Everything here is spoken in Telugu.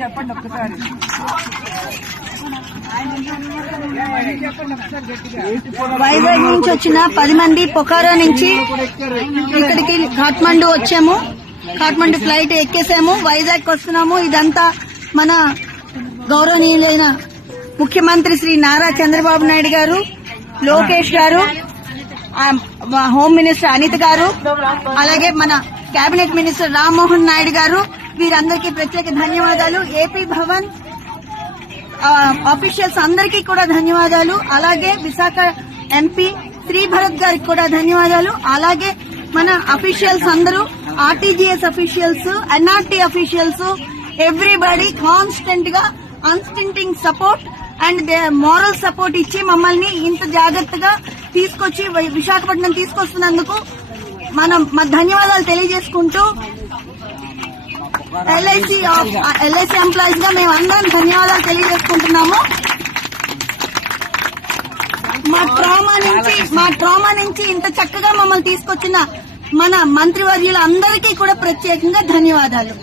చెప్పండి ఒక్కసారి. వైజాగ్ నుంచి వచ్చిన 10 మంది పొఖారా నుంచి ఇక్కడికి కాఠ్మండు వచ్చాము. కాఠ్మండు ఫ్లైట్ ఎక్కేసాము, వైజాగ్ వస్తున్నాము. ఇదంతా మన గౌరవనీయులైన ముఖ్యమంత్రి శ్రీ నారా చంద్రబాబు నాయుడు గారు, లోకేష్ గారు, హోమ్ మినిస్టర్ అనిత గారు, అలాగే మన కేబినెట్ మినిస్టర్ రామ్మోహన్ నాయుడు గారు, వీరందరికీ ప్రత్యేక ధన్యవాదాలు. ఏపీ భవన్ ఆఫీషియల్స్ అందరికీ కూడా ధన్యవాదాలు. అలాగే విశాఖ ఎంపీ శ్రీ భరత్ గారికి కూడా ధన్యవాదాలు. అలాగే మన అఫీషియల్స్ అందరూ, RTGS officials, NRT officials, everybody constant గా unstinting support and moral support ఇచ్చి మమ్మల్ని ఇంత జాగ్రత్తగా తీసుకొచ్చి విశాఖపట్నం తీసుకొస్తున్నందుకు మనం ధన్యవాదాలు తెలియజేసుకుంటూ ఎల్ఐసి ఎంప్లాయీస్ గా మేము అందరం ధన్యవాదాలు తెలియజేసుకుంటున్నాము. మా ట్రామా నుంచి ఇంత చక్కగా మమ్మల్ని తీసుకొచ్చిన మన మంత్రివర్యులందరికీ కూడా ప్రత్యేకంగా ధన్యవాదాలు.